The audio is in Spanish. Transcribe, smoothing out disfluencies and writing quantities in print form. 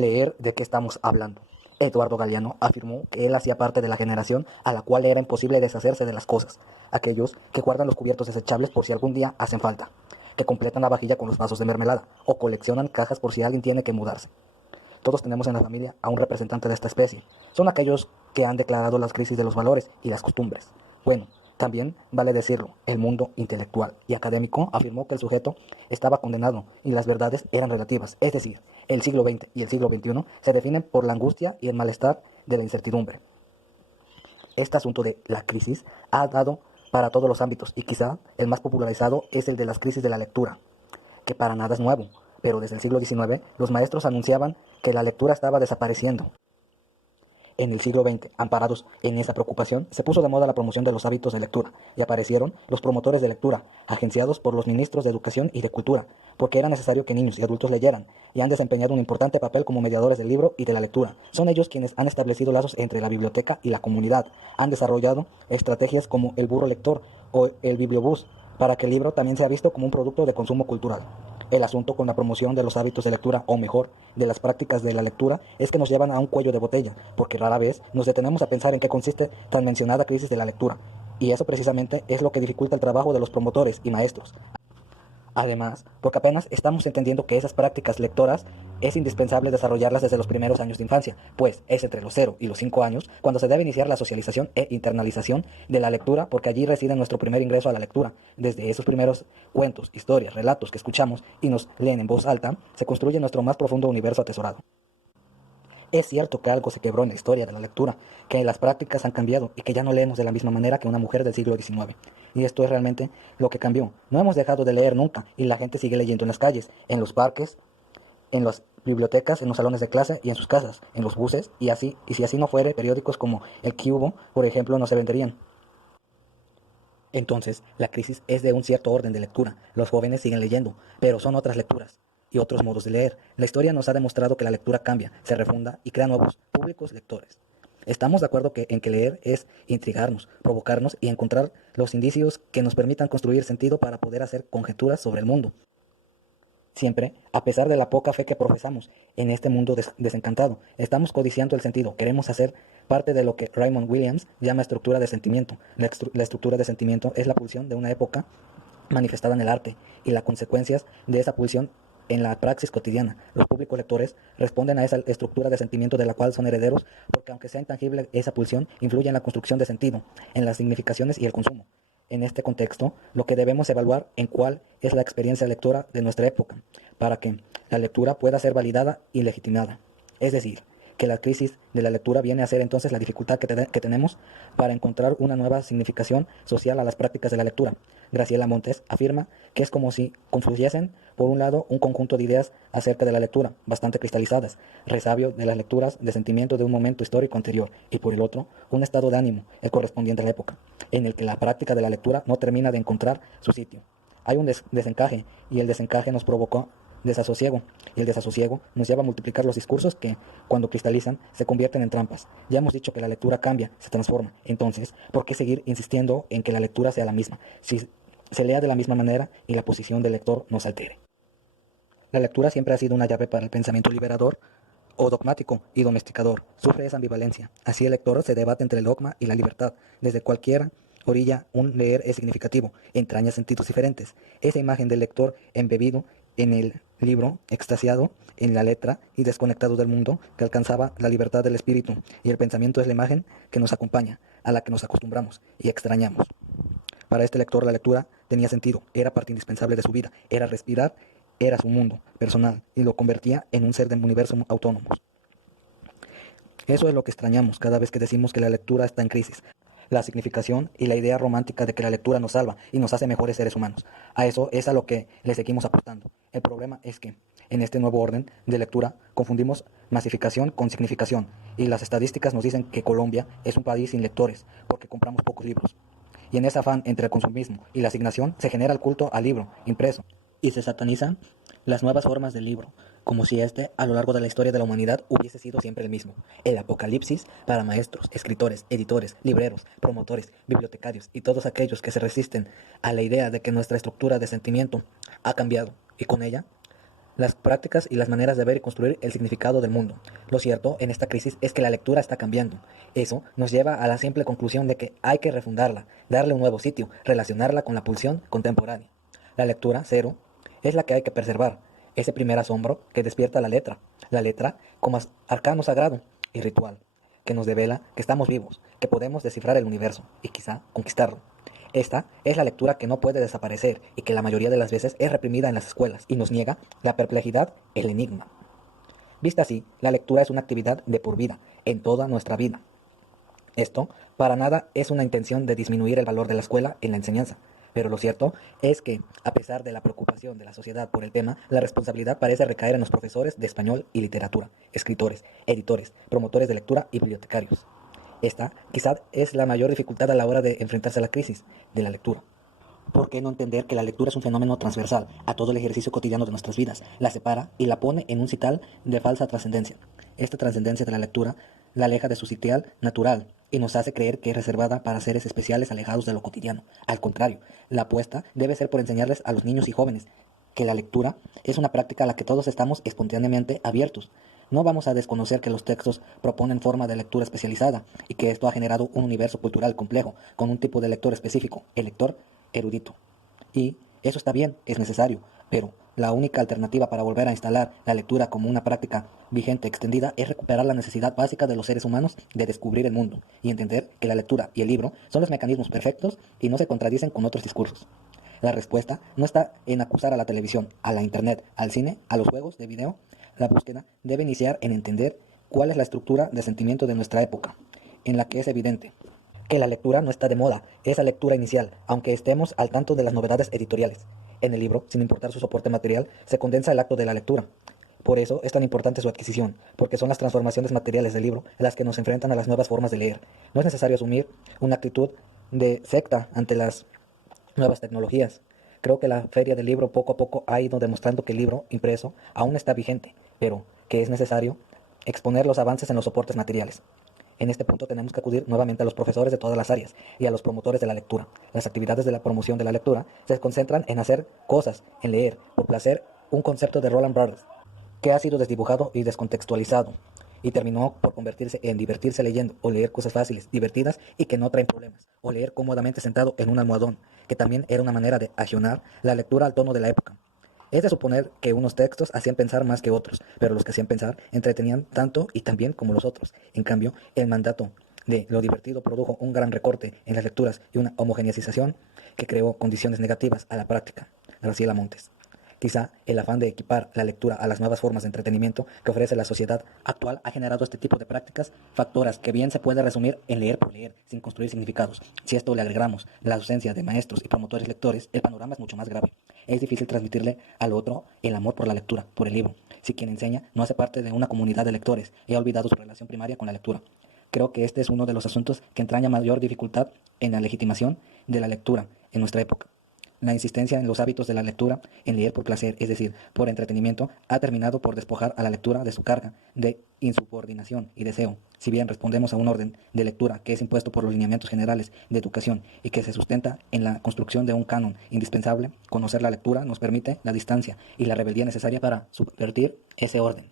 leer de qué estamos hablando. Eduardo Galeano afirmó que él hacía parte de la generación a la cual era imposible deshacerse de las cosas, aquellos que guardan los cubiertos desechables por si algún día hacen falta, que completan la vajilla con los vasos de mermelada o coleccionan cajas por si alguien tiene que mudarse. Todos tenemos en la familia a un representante de esta especie. Son aquellos que han declarado las crisis de los valores y las costumbres. Bueno, también vale decirlo, el mundo intelectual y académico afirmó que el sujeto estaba condenado y las verdades eran relativas, es decir, el siglo XX y el siglo XXI se definen por la angustia y el malestar de la incertidumbre. Este asunto de la crisis ha dado para todos los ámbitos y quizá el más popularizado es el de las crisis de la lectura, que para nada es nuevo, pero desde el siglo XIX los maestros anunciaban que la lectura estaba desapareciendo. En el siglo XX, amparados en esa preocupación, se puso de moda la promoción de los hábitos de lectura y aparecieron los promotores de lectura, agenciados por los ministros de Educación y de Cultura, porque era necesario que niños y adultos leyeran, y han desempeñado un importante papel como mediadores del libro y de la lectura. Son ellos quienes han establecido lazos entre la biblioteca y la comunidad, han desarrollado estrategias como el burro lector o el bibliobús, para que el libro también sea visto como un producto de consumo cultural. El asunto con la promoción de los hábitos de lectura, o mejor, de las prácticas de la lectura, es que nos llevan a un cuello de botella, porque rara vez nos detenemos a pensar en qué consiste tan mencionada crisis de la lectura. Y eso precisamente es lo que dificulta el trabajo de los promotores y maestros. Además, porque apenas estamos entendiendo que esas prácticas lectoras es indispensable desarrollarlas desde los primeros años de infancia, pues es entre los 0 y los 5 años cuando se debe iniciar la socialización e internalización de la lectura, porque allí reside nuestro primer ingreso a la lectura. Desde esos primeros cuentos, historias, relatos que escuchamos y nos leen en voz alta, se construye nuestro más profundo universo atesorado. Es cierto que algo se quebró en la historia de la lectura, que las prácticas han cambiado y que ya no leemos de la misma manera que una mujer del siglo XIX. Y esto es realmente lo que cambió. No hemos dejado de leer nunca y la gente sigue leyendo en las calles, en los parques, en las bibliotecas, en los salones de clase y en sus casas, en los buses y así. Y si así no fuere, periódicos como El Cubo, por ejemplo, no se venderían. Entonces, la crisis es de un cierto orden de lectura. Los jóvenes siguen leyendo, pero son otras lecturas y otros modos de leer. La historia nos ha demostrado que la lectura cambia, se refunda y crea nuevos públicos lectores. Estamos de acuerdo en que leer es intrigarnos, provocarnos y encontrar los indicios que nos permitan construir sentido para poder hacer conjeturas sobre el mundo. Siempre, a pesar de la poca fe que profesamos en este mundo desencantado, estamos codiciando el sentido, queremos hacer parte de lo que Raymond Williams llama estructura de sentimiento. La estructura de sentimiento es la pulsión de una época manifestada en el arte y las consecuencias de esa pulsión en la praxis cotidiana. Los públicos lectores responden a esa estructura de sentimiento de la cual son herederos, porque aunque sea intangible, esa pulsión influye en la construcción de sentido, en las significaciones y el consumo. En este contexto, lo que debemos evaluar en cuál es la experiencia lectora de nuestra época, para que la lectura pueda ser validada y legitimada. Es decir, que la crisis de la lectura viene a ser entonces la dificultad que tenemos para encontrar una nueva significación social a las prácticas de la lectura. Graciela Montes afirma que es como si confluyesen, por un lado, un conjunto de ideas acerca de la lectura, bastante cristalizadas, resabio de las lecturas de sentimiento de un momento histórico anterior, y por el otro, un estado de ánimo, el correspondiente a la época, en el que la práctica de la lectura no termina de encontrar su sitio. Hay un desencaje, y el desencaje nos provocó desasosiego, y el desasosiego nos lleva a multiplicar los discursos que, cuando cristalizan, se convierten en trampas. Ya hemos dicho que la lectura cambia, se transforma. Entonces, ¿por qué seguir insistiendo en que la lectura sea la misma, si se lea de la misma manera y la posición del lector no se altere? La lectura siempre ha sido una llave para el pensamiento liberador o dogmático y domesticador. Sufre esa ambivalencia. Así el lector se debate entre el dogma y la libertad. Desde cualquier orilla, un leer es significativo, entraña sentidos diferentes. Esa imagen del lector embebido en el libro, extasiado en la letra y desconectado del mundo, que alcanzaba la libertad del espíritu, y el pensamiento es la imagen que nos acompaña, a la que nos acostumbramos y extrañamos. Para este lector la lectura tenía sentido, era parte indispensable de su vida, era respirar, era su mundo personal y lo convertía en un ser de universo autónomo. Eso es lo que extrañamos cada vez que decimos que la lectura está en crisis. La significación y la idea romántica de que la lectura nos salva y nos hace mejores seres humanos. A eso es a lo que le seguimos apostando. El problema es que, en este nuevo orden de lectura, confundimos masificación con significación, y las estadísticas nos dicen que Colombia es un país sin lectores, porque compramos pocos libros. Y en ese afán entre el consumismo y la asignación se genera el culto al libro impreso, y se satanizan las nuevas formas del libro, como si este, a lo largo de la historia de la humanidad, hubiese sido siempre el mismo. El apocalipsis para maestros, escritores, editores, libreros, promotores, bibliotecarios y todos aquellos que se resisten a la idea de que nuestra estructura de sentimiento ha cambiado, y con ella las prácticas y las maneras de ver y construir el significado del mundo. Lo cierto en esta crisis es que la lectura está cambiando. Eso nos lleva a la simple conclusión de que hay que refundarla, darle un nuevo sitio, relacionarla con la pulsión contemporánea. La lectura, cero, es la que hay que preservar, ese primer asombro que despierta la letra como arcano sagrado y ritual, que nos devela que estamos vivos, que podemos descifrar el universo y quizá conquistarlo. Esta es la lectura que no puede desaparecer y que la mayoría de las veces es reprimida en las escuelas y nos niega la perplejidad, el enigma. Vista así, la lectura es una actividad de por vida, en toda nuestra vida. Esto, para nada, es una intención de disminuir el valor de la escuela en la enseñanza. Pero lo cierto es que, a pesar de la preocupación de la sociedad por el tema, la responsabilidad parece recaer en los profesores de español y literatura, escritores, editores, promotores de lectura y bibliotecarios. Esta, quizás, es la mayor dificultad a la hora de enfrentarse a la crisis de la lectura. ¿Por qué no entender que la lectura es un fenómeno transversal a todo el ejercicio cotidiano de nuestras vidas? La separa y la pone en un sitial de falsa trascendencia. Esta trascendencia de la lectura la aleja de su sitial natural y nos hace creer que es reservada para seres especiales alejados de lo cotidiano. Al contrario, la apuesta debe ser por enseñarles a los niños y jóvenes que la lectura es una práctica a la que todos estamos espontáneamente abiertos. No vamos a desconocer que los textos proponen forma de lectura especializada y que esto ha generado un universo cultural complejo con un tipo de lector específico, el lector erudito. Y eso está bien, es necesario, pero la única alternativa para volver a instalar la lectura como una práctica vigente extendida es recuperar la necesidad básica de los seres humanos de descubrir el mundo y entender que la lectura y el libro son los mecanismos perfectos y no se contradicen con otros discursos. La respuesta no está en acusar a la televisión, a la internet, al cine, a los juegos de video. La búsqueda debe iniciar en entender cuál es la estructura de sentimiento de nuestra época, en la que es evidente que la lectura no está de moda, esa lectura inicial, aunque estemos al tanto de las novedades editoriales. En el libro, sin importar su soporte material, se condensa el acto de la lectura. Por eso es tan importante su adquisición, porque son las transformaciones materiales del libro las que nos enfrentan a las nuevas formas de leer. No es necesario asumir una actitud de secta ante las nuevas tecnologías. Creo que la feria del libro poco a poco ha ido demostrando que el libro impreso aún está vigente, pero que es necesario exponer los avances en los soportes materiales. En este punto tenemos que acudir nuevamente a los profesores de todas las áreas y a los promotores de la lectura. Las actividades de la promoción de la lectura se concentran en hacer cosas, en leer, por placer, un concepto de Roland Barthes, que ha sido desdibujado y descontextualizado, y terminó por convertirse en divertirse leyendo, o leer cosas fáciles, divertidas y que no traen problemas, o leer cómodamente sentado en un almohadón, que también era una manera de agionar la lectura al tono de la época. Es de suponer que unos textos hacían pensar más que otros, pero los que hacían pensar entretenían tanto y tan bien como los otros. En cambio, el mandato de lo divertido produjo un gran recorte en las lecturas y una homogeneización que creó condiciones negativas a la práctica. Graciela Montes. Quizá el afán de equipar la lectura a las nuevas formas de entretenimiento que ofrece la sociedad actual ha generado este tipo de prácticas factoras que bien se puede resumir en leer por leer, sin construir significados. Si esto le agregamos la ausencia de maestros y promotores lectores, el panorama es mucho más grave. Es difícil transmitirle al otro el amor por la lectura, por el libro, si quien enseña no hace parte de una comunidad de lectores y ha olvidado su relación primaria con la lectura. Creo que este es uno de los asuntos que entraña mayor dificultad en la legitimación de la lectura en nuestra época. La insistencia en los hábitos de la lectura, en leer por placer, es decir, por entretenimiento, ha terminado por despojar a la lectura de su carga de insubordinación y deseo. Si bien respondemos a un orden de lectura que es impuesto por los lineamientos generales de educación y que se sustenta en la construcción de un canon indispensable, conocer la lectura nos permite la distancia y la rebeldía necesaria para subvertir ese orden.